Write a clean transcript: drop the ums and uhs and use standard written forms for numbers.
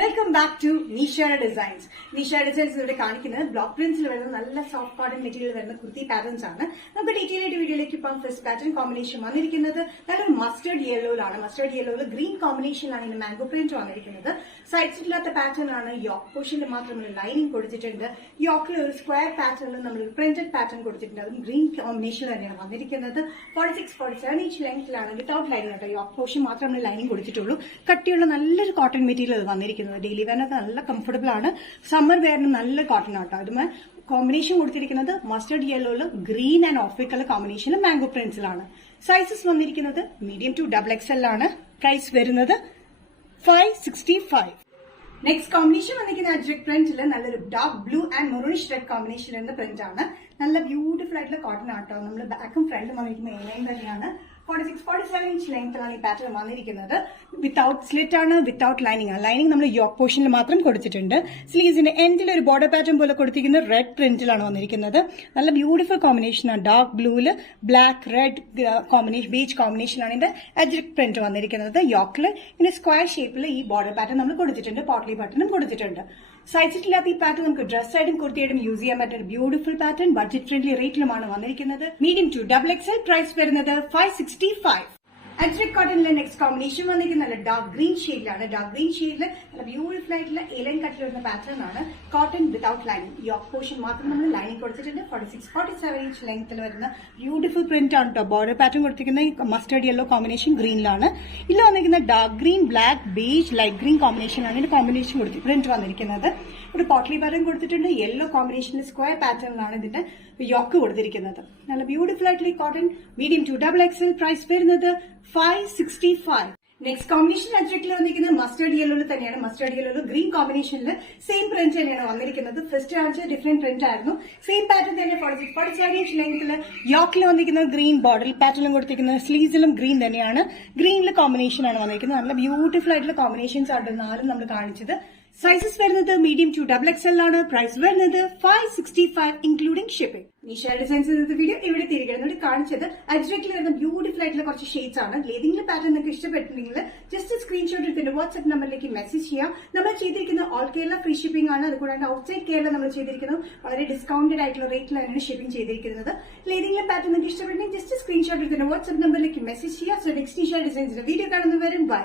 Welcome back to Nisha designs. Nisha designs ഇവിടെ കാണിക്കുന്നത് block പ്രിന്റ്സിൽ വരുന്ന നല്ല സോഫ്റ്റ് കോട്ടൺ മെറ്റീരിയൽ വരുന്ന കുർത്തി പാറ്റേൺസ് ആണ്. നമുക്ക് ഡീറ്റെയിൽ ആയിട്ട് വീഡിയോയിലേക്ക് ഇപ്പം ഫസ്റ്റ് പാറ്റേൺ കോമ്പിനേഷൻ വന്നിരിക്കുന്നത് നല്ലൊരു മസ്റ്റേർഡ് യെല്ലോയിലാണ്. മസ്റ്റേർഡ് യെല്ലോയിൽ ഗ്രീൻ കോമ്പിനേഷനിലാണ് ഇതിന് മാംഗോ പ്രിന്റ് വന്നിരിക്കുന്നത്. സൈഡ്സ് ഇല്ലാത്ത പാറ്റേൺ ആണ്. യോക്ക് പോർഷനിൽ മാത്രം ലൈനിങ് കൊടുത്തിട്ടുണ്ട്. യോക്കിൽ ഒരു സ്ക്വയർ പാറ്റേണിൽ നമ്മൾ പ്രിന്റഡ് പാറ്റേൺ കൊടുത്തിട്ടുണ്ട്. അതും ഗ്രീൻ കോമ്പിനേഷനിൽ തന്നെയാണ് വന്നിരിക്കുന്നത്. 46-47 ഇഞ്ച് ലെങ്ത്തിലാണ് വിത്തൌട്ട് ലൈനിങ് കേട്ടോ. യോക്ക് പോർഷൻ മാത്രം നമ്മൾ ലൈനിങ് കൊടുത്തിട്ടുള്ളൂ. കട്ടിയുള്ള നല്ലൊരു കോട്ടൺ മെറ്റീരിയൽ അത് വന്നിരിക്കുന്നത്. ഡെയിലി വെയറിനൊക്കെ നല്ല കംഫർട്ടബിൾ ആണ്. സമ്മർ വെയറിന് നല്ല കോട്ടൺ ആട്ടോ. അതുമായി കോമ്പിനേഷൻ കൊടുത്തിരിക്കുന്നത് മസ്റ്റേർഡ് യെല്ലോയിൽ ഗ്രീൻ ആൻഡ് ഓഫ് കളർ കോമ്പിനേഷനിൽ മാംഗോ പ്രിന്റ്സിലാണ്. സൈസസ് വന്നിരിക്കുന്നത് മീഡിയം ടു XXL ആണ്. പ്രൈസ് വരുന്നത് 565. നെക്സ്റ്റ് കോമ്പിനേഷൻ വന്നിരിക്കുന്ന അജ്രക് പ്രിന്റിൽ നല്ലൊരു dark blue and maroonish red combination എന്ന പ്രിന്റ് ആണ്. നല്ല ബ്യൂട്ടിഫുൾ ആയിട്ടുള്ള കോട്ടൺ ആട്ടോ. നമ്മൾ ബാക്കും ഫ്രണ്ടും വന്നിരിക്കുന്ന എലൈൻ തന്നെയാണ്. 46-47 ഇഞ്ച് ലെങ്ത്തിലാണ് ഈ പാറ്റേൺ വന്നിരിക്കുന്നത്. വിത്തൌട്ട് സ്ലിറ്റ് ആണ്, വിത്തൌട്ട് ലൈനിങ് ആണ്. ലൈനിങ് നമ്മൾ യോക്ക് പോർഷനിൽ മാത്രം കൊടുത്തിട്ടുണ്ട്. സ്ലീവ്സിന്റെ എൻഡിൽ ഒരു ബോർഡർ പാറ്റേൺ പോലെ കൊടുത്തിരിക്കുന്നത് റെഡ് പ്രിന്റിലാണ് വന്നിരിക്കുന്നത്. നല്ല ബ്യൂട്ടിഫുൾ കോമ്പിനേഷൻ ആണ്. ഡാർക്ക് ബ്ലൂവിൽ ബ്ലാക്ക് റെഡ് കോമ്പിനേഷൻ, ബീച്ച് കോമ്പിനേഷനാണ് ഇതിന്റെ അജ്രക് പ്രിന്റ് വന്നിരിക്കുന്നത്. യോക്കിൽ ഇങ്ങനെ സ്ക്വയർ ഷേപ്പിൽ ഈ ബോർഡർ പാറ്റേൺ നമ്മൾ കൊടുത്തിട്ടുണ്ട്. പോട്ട്ലി ബട്ടണും കൊടുത്തിട്ടുണ്ട്. സൈസിട്ടില്ലാത്ത ഈ പാറ്റേൺ നമുക്ക് ഡ്രസ് ആയിട്ടും കുർത്തിയായിട്ടും യൂസ് ചെയ്യാൻ പറ്റുന്ന ഒരു ബ്യൂട്ടിഫുൾ പാറ്റേൺ. ബഡ്ജറ്റ് ഫ്രണ്ട്ലി റേറ്റിലുമാണ് വന്നിരിക്കുന്നത്. Medium to XXL. പ്രൈസ് വരുന്നത് 565. അജ്രക് കോട്ടണിലെ നെക്സ്റ്റ് കോമ്പിനേഷൻ വന്നിരിക്കുന്നത് നല്ല ഡാർക്ക് ഗ്രീൻ ഷെയ്ഡിലാണ്. ഡാർക്ക് ഗ്രീൻ ഷെയ്ഡിൽ നല്ല ബ്യൂട്ടിഫുൾ ആയിട്ടുള്ള എലൈൻ കട്ടിൽ വരുന്ന പാറ്റേൺ ആണ്. Cotton without lining. Yoke portion മാത്രം നമ്മൾ ലൈനിങ് കൊടുത്തിട്ടുണ്ട്. 46-47 ഇഞ്ച് ലെങ്ത്തിൽ വരുന്ന ബ്യൂട്ടിഫുൾ പ്രിന്റ് ആണ് കേട്ടോ. ബോർഡർ പാറ്റേൺ കൊടുത്തിരിക്കുന്നത് മസ്റ്റേർഡ് യെല്ലോ കോമ്പിനേഷൻ ഗ്രീനിലാണ്. ഇതിൽ വന്നിരിക്കുന്ന dark green, black, beige, light green കോമ്പിനേഷനാണ് ഇതിന്റെ കോമ്പിനേഷൻ പ്രിന്റ് വന്നിരിക്കുന്നത്. ഒരു പോട്ട്ലി പാറ്റേൺ കൊടുത്തിട്ടുണ്ട്. യെല്ലോ കോമ്പിനേഷനിൽ സ്ക്വയർ പാറ്റേണിലാണ് ഇതിന്റെ യോക്ക് കൊടുത്തിരിക്കുന്നത്. നല്ല ബ്യൂട്ടിഫുൾ ആയിട്ടുള്ള cotton medium to XXL. Price വരുന്നത് 565. നെക്സ്റ്റ് കോമ്പിനേഷൻ അജ്രക്കിൽ വന്നിരിക്കുന്നത് മസ്റ്റേർഡ് യെല്ലോയിൽ തന്നെയാണ്. മസ്റ്റേർഡ് യെല്ലോയിൽ ഗ്രീൻ കോമ്പിനേഷനിൽ സെയിം പ്രിന്റ് തന്നെയാണ് വന്നിരിക്കുന്നത്. ഫസ്റ്റ് ആഴ്ച ഡിഫറെന്റ് പ്രിന്റ് ആയിരുന്നു. സെയിം പാറ്റേൺ തന്നെ 46-47 ഇഞ്ച് ലെങ്ത്തിൽ യോക്കിൽ വന്നിരിക്കുന്നത് ഗ്രീൻ ബോർഡർ പാറ്റേണിലും കൊടുത്തിരിക്കുന്നത്. സ്ലീവ്സിലും ഗ്രീൻ തന്നെയാണ്. ഗ്രീനിൽ കോമ്പിനേഷൻ ആണ് വന്നിരിക്കുന്നത്. നല്ല ബ്യൂട്ടിഫുൾ ആയിട്ടുള്ള കോമ്പിനേഷൻസ് ആണ് നാലും നമ്മൾ കാണിച്ചത്. സൈസസ് വരുന്നത് മീഡിയം ടു XXL ആണ്. പ്രൈസ് വരുന്നത് 565 ഇൻക്ലൂഡിംഗ് ഷിപ്പിംഗ്. നിഷ ഡിസൈൻസ് ഇന്നത്തെ വീഡിയോ ഇവിടെ തിരികെ കാണിച്ചത് അജ്രക്കിൽ വരുന്ന ബ്യൂട്ടിഫുൾ ആയിട്ടുള്ള കുറച്ച് ഷെയ്ഡ്സ് ആണ്. ഏതെങ്കിലും പാറ്റേൺ നിങ്ങൾക്ക് ഇഷ്ടപ്പെട്ടിട്ടുണ്ടെങ്കിൽ ജസ്റ്റ് സ്ക്രീൻഷോട്ട് എടുത്തിട്ട് വാട്സ്ആപ്പ് നമ്പറിലേക്ക് മെസ്സേജ് ചെയ്യാം. നമ്മൾ ചെയ്തിരിക്കുന്ന ഓൾ കേരള ഫ്രീ ഷിപ്പിംഗ് ആണ്. അതുകൂടാണ്ട് ഔട്ട്സൈഡ് കേരള നമ്മൾ ചെയ്തിരിക്കുന്നത് വളരെ ഡിസ്കൗണ്ടഡ് ആയിട്ടുള്ള റേറ്റിലാണ് ഷിപ്പിംഗ് ചെയ്തിരിക്കുന്നത്. ഏതെങ്കിലും പാറ്റേൺ നിങ്ങൾക്ക് ഇഷ്ടപ്പെട്ടിട്ടുണ്ടെങ്കിൽ ജസ്റ്റ് സ്ക്രീൻഷോട്ട് എടുത്തിട്ട് വാട്സ്ആപ്പ് നമ്പറിലേക്ക് മെസ്സേജ് ചെയ്യാം. സോ നെക്സ്റ്റ് നിഷ ഡിസൈൻസിന്റെ വീഡിയോ കാണുന്നവരും ബൈ.